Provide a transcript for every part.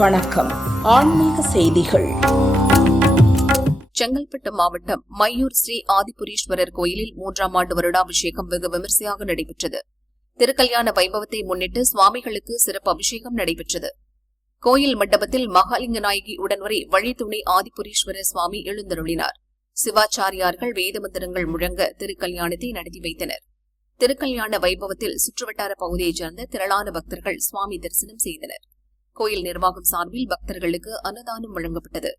வணக்கம். ஆன்மீக செய்திகள். செங்கல்பட்டு மாவட்டம் மையூர் ஸ்ரீ ஆதிபுரீஸ்வரர் கோயிலில் 3ஆம் ஆண்டு வருடாபிஷேகம் வெகு விமரிசையாக நடைபெற்றது. திருக்கல்யாண வைபவத்தை முன்னிட்டு சுவாமிகளுக்கு சிறப்பு அபிஷேகம் நடைபெற்றது. கோயில் மண்டபத்தில் மகாலிங்க நாயகி உடன்வரை வழித்துணை ஆதிபுரீஸ்வரர் சுவாமி எழுந்தருளினார். சிவாச்சாரியார்கள் வேத மந்திரங்கள் முழங்க திருக்கல்யாணத்தை நடத்தி வைத்தனர். திருக்கல்யாண வைபவத்தில் சுற்றுவட்டார பகுதியைச் சேர்ந்த திரளான பக்தர்கள் சுவாமி தரிசனம் செய்தனர். கோயில் நிர்வாகம் சார்பில் பக்தர்களுக்கு அன்னதானம் வழங்கப்பட்டது.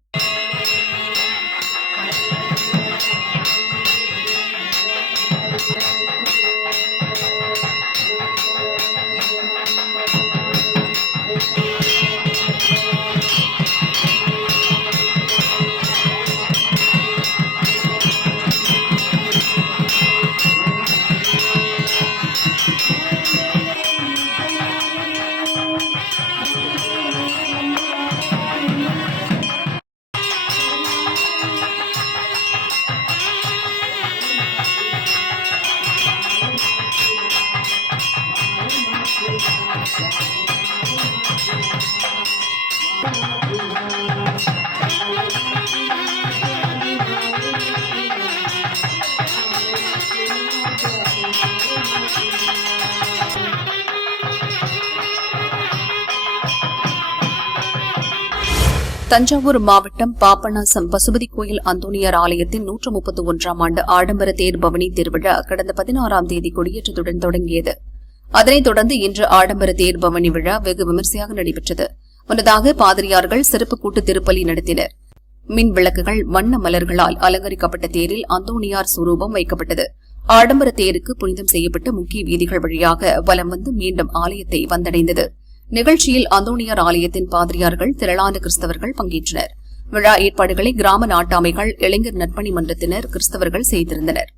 தஞ்சாவூர் மாவட்டம் பாபநாசம் பசுபதி கோயில் அந்தோணியார் ஆலயத்தின் 131ஆம் ஆண்டு ஆடம்பர தேர் பவனி திருவிழா கடந்த 16ஆம் தேதி கொடியேற்றத்துடன் தொடங்கியது. அதனைத் தொடர்ந்து இன்று ஆடம்பர தேர் பவனி விழா வெகு விமரிசையாக நடைபெற்றது. முன்னதாக பாதிரியார்கள் சிறப்பு கூட்டு திருப்பலி நடத்தினர். மின் விளக்குகள், வண்ண மலர்களால் அலங்கரிக்கப்பட்ட தேரில் அந்தோணியார் சுரூபம் வைக்கப்பட்டது. ஆடம்பர தேருக்கு புனிதம் செய்யப்பட்ட முக்கிய வீதிகள் வழியாக வலம் வந்து மீண்டும் ஆலயத்தை வந்தடைந்தது. நிகழ்ச்சியில் அந்தோணியார் ஆலயத்தின் பாதிரியார்கள், திரளான கிறிஸ்தவர்கள் பங்கேற்றனர். விழா ஏற்பாடுகளை கிராம நாட்டாமைகள், இளைஞர் நற்பணி மன்றத்தினர், கிறிஸ்தவர்கள் செய்திருந்தனர்.